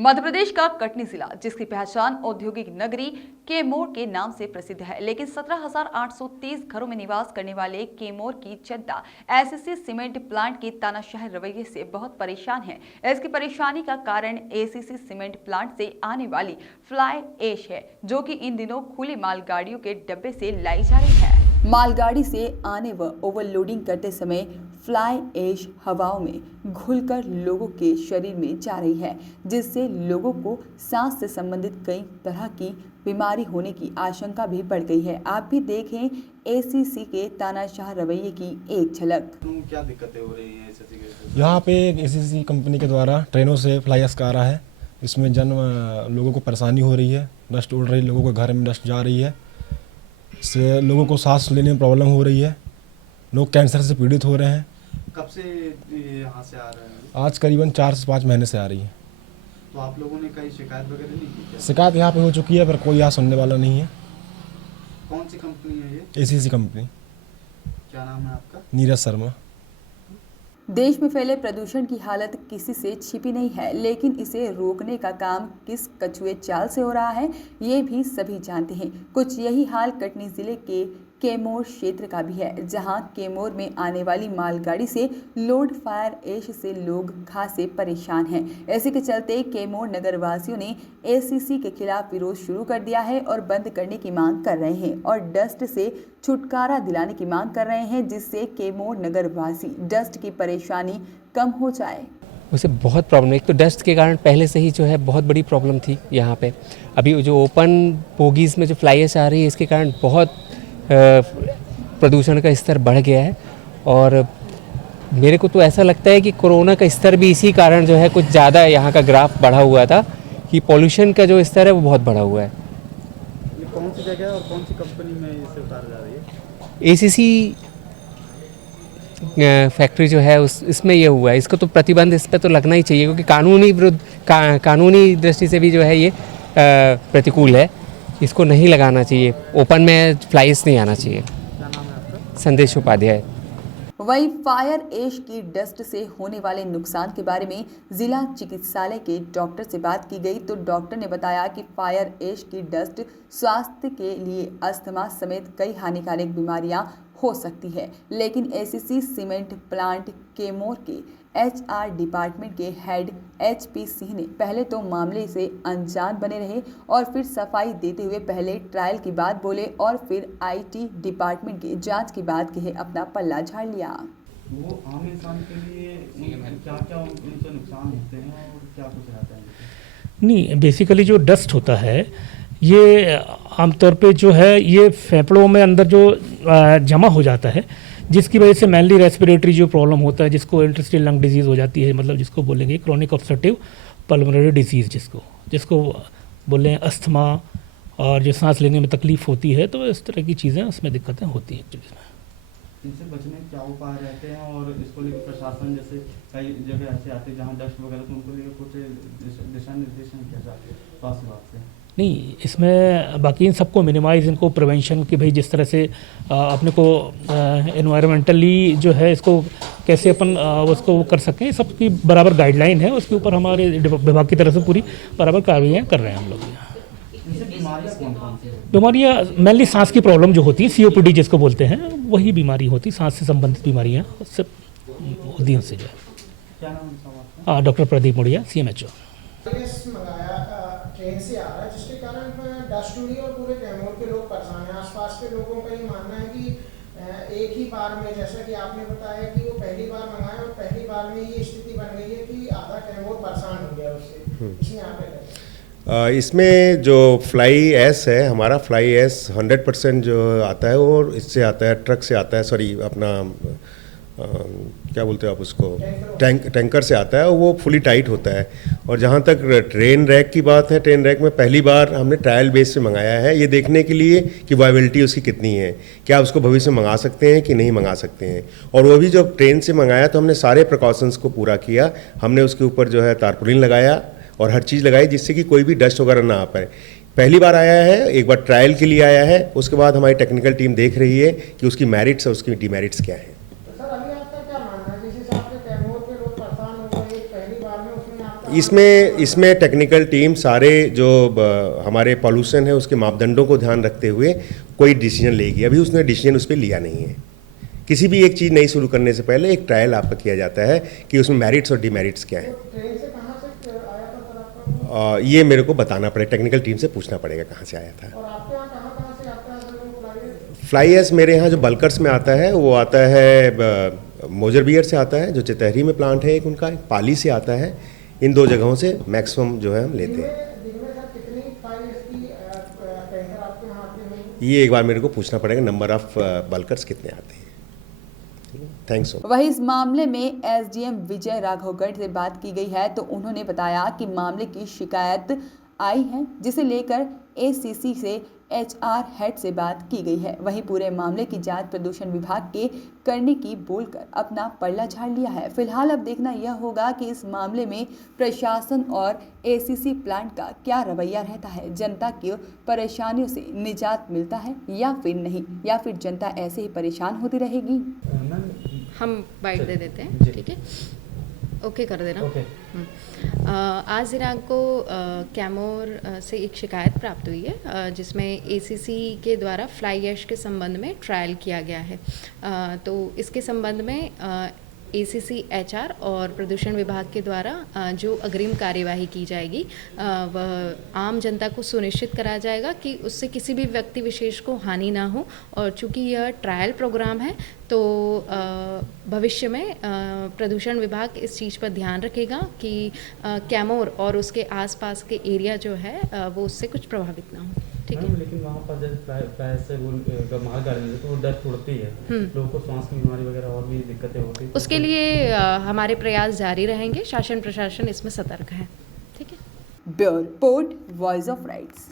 मध्य प्रदेश का कटनी जिला, जिसकी पहचान औद्योगिक नगरी कैमूर के नाम से प्रसिद्ध है, लेकिन 17,830 घरों में निवास करने वाले कैमूर की जनता एसीसी सीमेंट प्लांट के तानाशाह रवैये से बहुत परेशान है। इसकी परेशानी का कारण एसीसी सीमेंट प्लांट से आने वाली फ्लाई ऐश है, जो कि इन दिनों खुली मालगाड़ियों के डब्बे से लाई जा रही है। मालगाड़ी से आने व ओवरलोडिंग करते समय फ्लाई ऐश हवाओं में घुलकर लोगों के शरीर में जा रही है, जिससे लोगों को सांस से संबंधित कई तरह की बीमारी होने की आशंका भी बढ़ गई है। आप भी देखें एसीसी के तानाशाह रवैये की एक झलक। क्या दिक्कतें हो रही हैं एसीसी के? यहाँ पे एसीसी कंपनी के द्वारा ट्रेनों से फ्लाई ऐश आ रहा है, इसमें लोगों को परेशानी हो रही है, डस्ट उड़ रही है, लोगों के घर में डस्ट जा रही है, इससे लोगों को सांस लेने में प्रॉब्लम हो रही है, लोग कैंसर से पीड़ित हो रहे हैं। कब से यहाँ से आ रहे हैं? आज करीबन 4 से 5 महीने से आ रही है। तो आप लोगों ने कहीं शिकायत वगैरह नहीं की क्या? शिकायत यहाँ पे हो चुकी है, पर कोई यहाँ सुनने वाला नहीं है। कौन सी कंपनी है ये? ACC company. क्या नाम है आपका? नीरज शर्मा। देश में फैले प्रदूषण की हालत किसी से छिपी नहीं है, लेकिन इसे रोकने का काम किस कछुए चाल से हो रहा है, ये भी सभी जानते हैं। कुछ यही हाल कटनी जिले के कैमूर क्षेत्र का भी है, जहां कैमूर में आने वाली मालगाड़ी से लोड फायर ऐश से लोग खासे परेशान हैं। ऐसे के चलते कैमूर नगर वासियों ने एसीसी के खिलाफ विरोध शुरू कर दिया है और बंद करने की मांग कर रहे हैं और डस्ट से छुटकारा दिलाने की मांग कर रहे हैं, जिससे कैमूर नगर वासी डस्ट की परेशानी कम हो जाए। उसे बहुत प्रॉब्लम, एक तो डस्ट के कारण पहले से ही जो है बहुत बड़ी प्रॉब्लम थी यहाँ पे। अभी जो ओपन बोगीज़ में जो फ्लाई ऐश आ रही है, इसके कारण बहुत प्रदूषण का स्तर बढ़ गया है। और मेरे को तो ऐसा लगता है कि कोरोना का स्तर भी इसी कारण जो है कुछ ज़्यादा यहाँ का ग्राफ बढ़ा हुआ था, कि पॉल्यूशन का जो स्तर है वो बहुत बढ़ा हुआ है। ये कौन सी जगह और कौन सी कंपनी में इसे उतारा जा रही है? एसीसी फैक्ट्री जो है इसमें ये हुआ है। इसको तो प्रतिबंध इस पर तो लगना ही चाहिए, क्योंकि कानूनी दृष्टि से भी जो है ये प्रतिकूल है। इसको नहीं लगाना चाहिए, ओपन में फ्लाई ऐश नहीं आना चाहिए। क्या नाम है आपका? संदेश उपाध्याय। वहीं फायर ऐश की डस्ट से होने वाले नुकसान के बारे में जिला चिकित्सालय के डॉक्टर से बात की गई, तो डॉक्टर ने बताया कि फायर ऐश की डस्ट स्वास्थ्य के लिए अस्थमा समेत कई हानिकारक बीमारियां हो सकती है। लेकिन एसीसी सीमेंट प्लांट कैमूर के HR डिपार्टमेंट के हेड HP सिंह ने पहले तो मामले से अनजान बने रहे और फिर सफाई देते हुए पहले ट्रायल की बात बोले और फिर IT डिपार्टमेंट की जांच की बात कहे अपना पल्ला झाड़ लिया। वो आम इंसान के लिए क्या उनसे नुकसान होते हैं और क्या कुछ रहता है? नहीं, बेसिकली जो डस्ट होता है ये आमतौर पे जो है ये फेफड़ों में अंदर जो जमा हो जाता है, जिसकी वजह से मेनली रेस्पिरेटरी जो प्रॉब्लम होता है, जिसको इंटरस्टिशियल लंग डिजीज़ हो जाती है, मतलब जिसको बोलेंगे क्रोनिक ऑब्स्ट्रक्टिव पल्मोनरी डिजीज़, जिसको बोलें अस्थमा, और जो सांस लेने में तकलीफ होती है, तो इस तरह की चीज़ें उसमें दिक्कतें होती हैं एक्चुअली में। इनसे बचने के क्या उपाय रहते हैं और इसको लेकर प्रशासन जैसे कई जगह ऐसे आते हैं जहाँ डस्ट वगैरह, तो उनको लेकर कुछ दिशा निर्देश क्या चाहते हैं स्वास्थ्य विभाग से? नहीं, इसमें बाकी इन सबको मिनिमाइज, इनको प्रिवेंशन की भाई जिस तरह से अपने को एनवायरमेंटली जो है इसको कैसे अपन उसको कर सकें, सबकी बराबर गाइडलाइन है, उसके ऊपर हमारे विभाग की तरफ से पूरी बराबर कार्रवाइयाँ कर रहे हैं हम लोग। बीमारियाँ मेनली सांस की प्रॉब्लम जो होती है, COPD जिसको बोलते हैं, वही बीमारी होती, सांस से संबंधित बीमारियाँ सब होती हैं उससे जो है। क्या नाम है? डॉक्टर प्रदीप मुड़िया, CMHO। ट्रेन से आ रहा है, जिसके कारण डस्ट उड़ी और पूरे कैमूर के लोग परेशान हैं। आसपास के लोगों का ये मानना है कि एक ही बार में, जैसा कि आपने बताया कि वो पहली बार मंगाए और पहली बार में ये स्थिति बन गई है कि आधा कैमूर परेशान हो गया उससे। इसमें आप इसमें जो फ्लाई ऐश है, हमारा फ्लाई ऐश 100% जो आता है वो इससे आता है, ट्रक से आता है, सॉरी अपना क्या बोलते हो आप उसको, टैंकर से आता है, और वो फुली टाइट होता है। और जहाँ तक ट्रेन रैक की बात है, ट्रेन रैक में पहली बार हमने ट्रायल बेस से मंगाया है, ये देखने के लिए कि वायबिलिटी उसकी कितनी है, क्या उसको भविष्य में मंगा सकते हैं कि नहीं मंगा सकते हैं। और वो भी जब ट्रेन से मंगाया तो हमने सारे प्रिकॉशंस को पूरा किया, हमने उसके ऊपर जो है तारपुलिन लगाया और हर चीज़ लगाई जिससे कि कोई भी डस्ट वगैरह ना आ पाए। पहली बार आया है, एक बार ट्रायल के लिए आया है, उसके बाद हमारी टेक्निकल टीम देख रही है कि उसकी मेरिट्स और उसकी डिमेरिट्स क्या है। सर, अभी आपका क्या मानना है, जिस हिसाब से कैमूर के लोग परेशान इसमें टेक्निकल टीम सारे जो हमारे पॉल्यूशन है उसके मापदंडों को ध्यान रखते हुए कोई डिसीजन लेगी। अभी उसने डिसीजन उस पर लिया नहीं है। किसी भी एक चीज़ नहीं शुरू करने से पहले एक ट्रायल आपका किया जाता है कि उसमें मेरिट्स और डिमेरिट्स क्या हैं। ट्रेन से कहाँ से आया था सर आपका? ये मेरे को बताना पड़ेगा, टेक्निकल टीम से पूछना पड़ेगा कहाँ से आया था। और आपके यहाँ कहाँ से आता है सर वो फ्लाई? फ्लाई एश मेरे यहाँ जो बल्कर्स में आता है वो आता है मोजरबियर से आता है, जो चितहरी में प्लांट है एक उनका, एक पाली से आता है। इन 2 जगहों से मैक्सिमम जो है हम लेते हैं। दिन में सर कितनी फ्लाई इसकी टैंकर आपके यहाँ आते हैं? ये एक बार मेरे को पूछना पड़ेगा, नंबर ऑफ बल्कर्स कितने आते हैं। थैंक्स। वहीं इस मामले में एसडीएम विजय राघवगढ़ से बात की गई है तो उन्होंने बताया कि मामले की शिकायत आई है जिसे लेकर एसीसी से एचआर हेड से बात की गई है। वहीं पूरे मामले की जांच प्रदूषण विभाग के करने की बोलकर अपना पल्ला झाड़ लिया है। फिलहाल अब देखना यह होगा कि इस मामले में प्रशासन और एसीसी प्लांट का क्या रवैया रहता है। जनता की परेशानियों से निजात मिलता है या फिर नहीं, या फिर जनता ऐसे ही परेशान होती रहेगी। हम बाइट दे देते हैं, ठीक है, ओके कर देना। आज दिनांक को कैमोर से एक शिकायत प्राप्त हुई है जिसमें एसीसी के द्वारा फ्लाई ऐश के संबंध में ट्रायल किया गया है। तो इसके संबंध में एसीसी एचआर और प्रदूषण विभाग के द्वारा जो अग्रिम कार्यवाही की जाएगी वह आम जनता को सुनिश्चित कराया जाएगा कि उससे किसी भी व्यक्ति विशेष को हानि ना हो। और चूंकि यह ट्रायल प्रोग्राम है तो भविष्य में प्रदूषण विभाग इस चीज़ पर ध्यान रखेगा कि कैमोर और उसके आसपास के एरिया जो है वो उससे कुछ प्रभावित ना हो। ठीक है, लेकिन वहाँ पर जब फ्लाई से वो महागाड़ी तो वो डस्ट उड़ती है, लोगों को सांस की बीमारी वगैरह और भी दिक्कतें होती हैं। उसके लिए हमारे प्रयास जारी रहेंगे। शासन प्रशासन इसमें सतर्क है। ठीक है। Bureau report, voice of rights.